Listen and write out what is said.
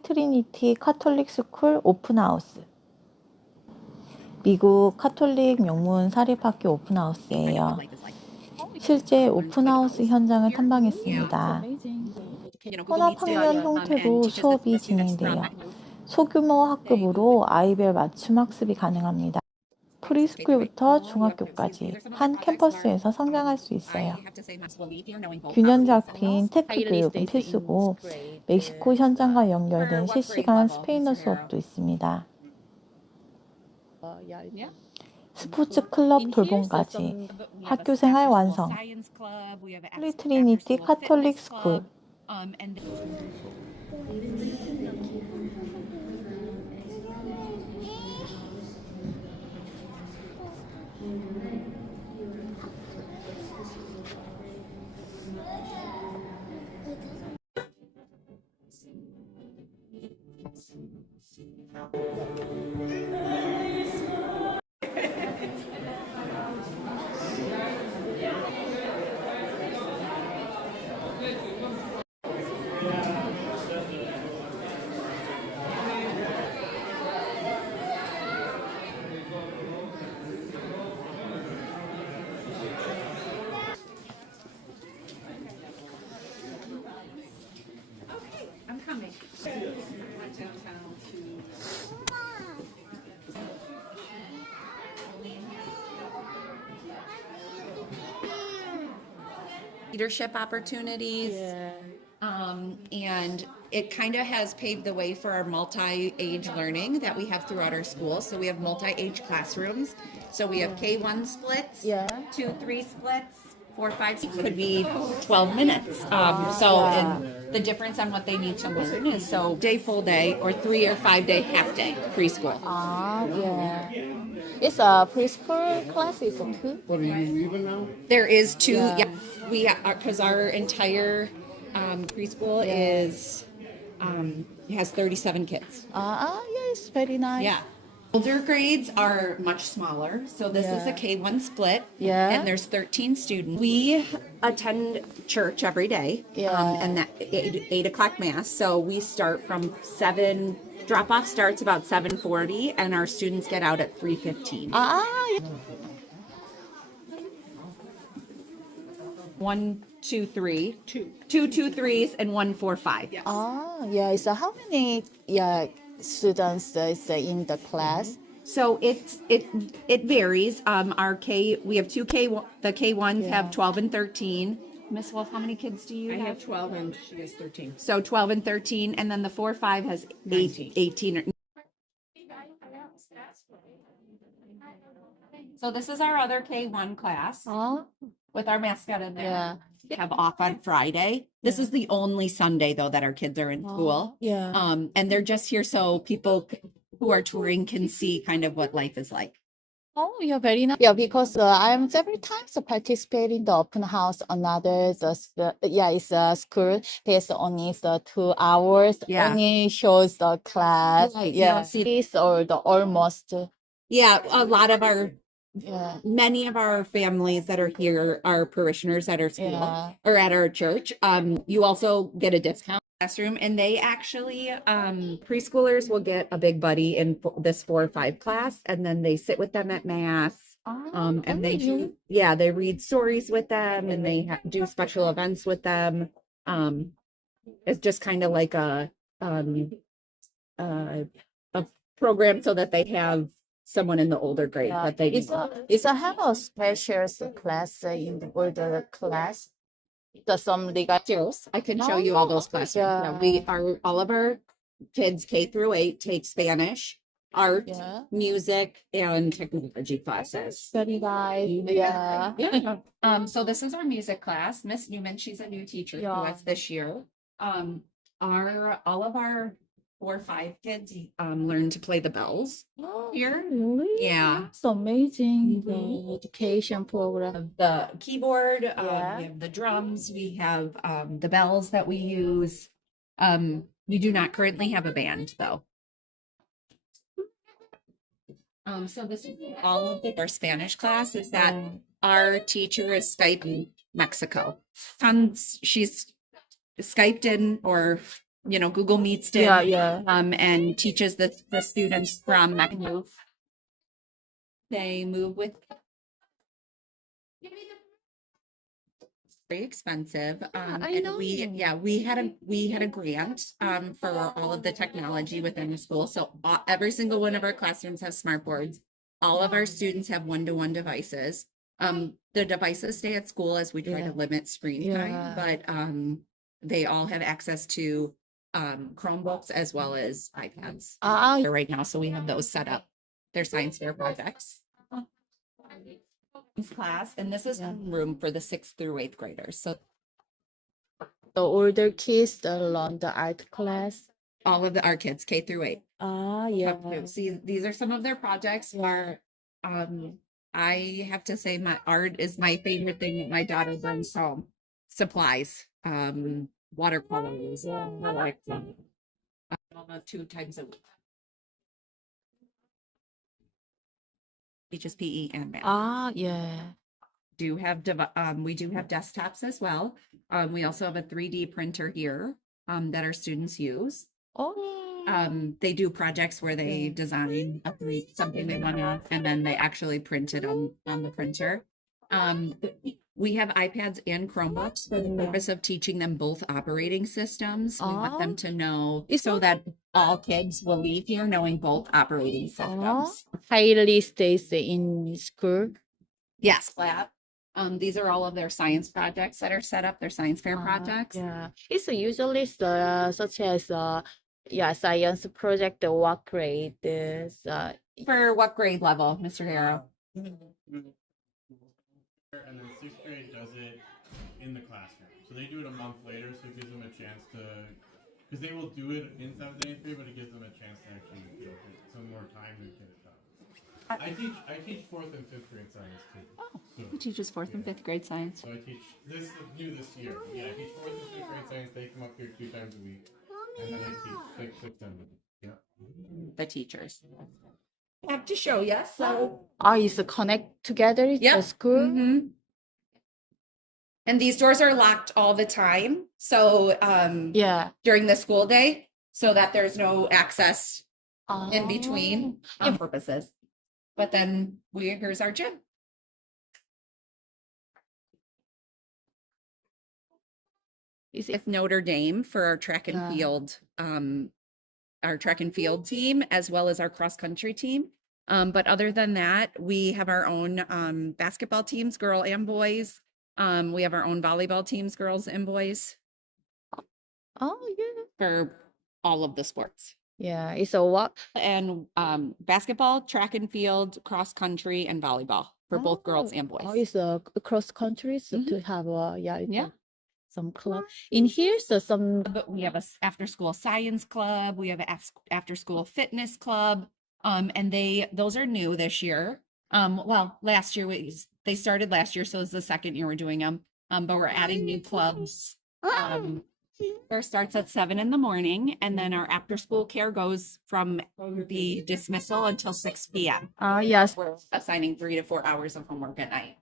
트리니티 카톨릭 스쿨 오픈하우스. 미국 카톨릭 명문 사립학교 오픈하우스예요. 실제 오픈하우스 현장을 탐방했습니다. 혼합학년 형태로 수업이 진행돼요. 소규모 학급으로 아이별 맞춤 학습이 가능합니다. 프리스쿨부터 중학교까지 한 캠퍼스에서 성장할 수 있어요. 균형 잡힌 테크 교육은 필수고 멕시코 현장과 연결된 실시간 스페인어 수업도 있습니다. 스포츠 클럽 돌봄까지 학교 생활 완성. 트리니티 카톨릭 스쿨. Leadership opportunities. And it kind of has paved the way for our multi-age learning that we have throughout our school. So we have multi-age classrooms. So we have K1 splits, 2-3 splits, 4-5 could be 12 minutes. And the difference on what they need to learn is so day full day or 3 or 5 day half day preschool. It's a preschool class, is it too? What are you leaving now? There is two. Yeah, we because our entire preschool is has 37 kids. Yeah, it's very nice. Yeah. Older grades are much smaller. So this is a K1 split. Yeah. And there's 13 students. We attend church every day. And that 8 o'clock mass. So we start from 7. Drop off starts about 7:40, and our students get out at 3:15. 1, 2, 3. Two 2 3s and 1 4 5. Yes. So how many students is in the class? So it varies. We have two the K1s have 12 and 13. Miss Wolf, how many kids do you I have? have 12 and she has 13. So 12 and 13, and then the 4-5 has 18. So this is our other K1 class with our mascot in there. We have off on Friday. This is the only Sunday though that our kids are in school. And they're just here so people who are touring can see kind of what life is like. You're very nice. Because I'm several times participating in the open house. Another, it's a school. There's only 2 hours. Only shows the class. Right, you don't see- It's or the almost. Yeah, a lot of many of our families that are here are parishioners at our school or at our church. You also get a discount classroom, and they actually preschoolers will get a big buddy in this 4 or 5 class, and then they sit with them at mass. And they read stories with them, and they do special events with them. It's just kind of like a program so that they have someone in the older grade that they It's a have a special class in the older class. Some Yes, I can show you all those classes. We are all of our kids K through 8 take Spanish, art, music, and technology classes. very nice. So this is our music class. Miss Newman, she's a new teacher to us this year. All of our 4 or 5 kids learn to play the bells here. Really? Yeah. It's amazing. The education program. The keyboard, we have the drums, we have the bells that we use. We do not currently have a band though. So this is all of our Spanish class is that our teacher is Skype in Mexico. She's Skyped in or Google Meets it. Yeah. And teaches the students from move. They move with very expensive. I and know. we had a grant for all of the technology within the school. So every single one of our classrooms has smartboards. All of our students have one-to-one devices. The devices stay at school as we try to limit screen time, but they all have access to Chromebooks as well as iPads right now. So we have those set up. They're science fair projects. Class, and this is room for the 6th through 8th graders. So The older kids learn the art class. all of our kids, K through 8. Yeah. See, these are some of their projects where I have to say my art is my favorite thing that my daughter brings home. Supplies, watercolors, almost 2 times a week. Teaches PE and math. Yeah. We do have desktops as well. We also have a 3D printer here that our students use. They do projects where they design something they want to, and then they actually print it on the printer. We have iPads and Chromebooks for the purpose of teaching them both operating systems. We want them to know so that all kids will leave here knowing both operating systems. Highly stays in school. Yes, lab. These are all of their science projects that are set up, their science fair projects. Yeah. It's usually such as science project, what grade is For what grade level, Mr. Darrow? And then 6th grade does it in the classroom. So they do it a month later, so it gives them a chance to, because they will do it in 7th and 8th grade, but it gives them a chance to actually get some more time to get it done. I teach 4th and 5th grade science too. Who teaches 4th and 5th grade science? So I teach this year. Yeah, I teach 4th and 5th grade science. They come up here 2 times a week, and then I teach 6th and 7th. Yeah. The teachers. I have to show you. So is connect together with the school? Mhm. And these doors are locked all the time. So during the school day, so that there's no access in between purposes. But then here's our gym. With Notre Dame for our track and field, our track and field team, as well as our cross country team. But other than that, we have our own basketball teams, girl and boys. We have our own volleyball teams, girls and boys. For all of the sports. Yeah, it's a what? And basketball, track and field, cross country, and volleyball for both girls and boys. It's a cross country to have some club in here. So But we have a after school science club. We have an after school fitness club. And those are new this year. Well, last year they started last year, so it's the 2nd year we're doing them. But we're adding new clubs. Care starts at 7 in the morning, and then our after school care goes from the dismissal until 6 p.m. Yes. We're assigning 3 to 4 hours of homework at night.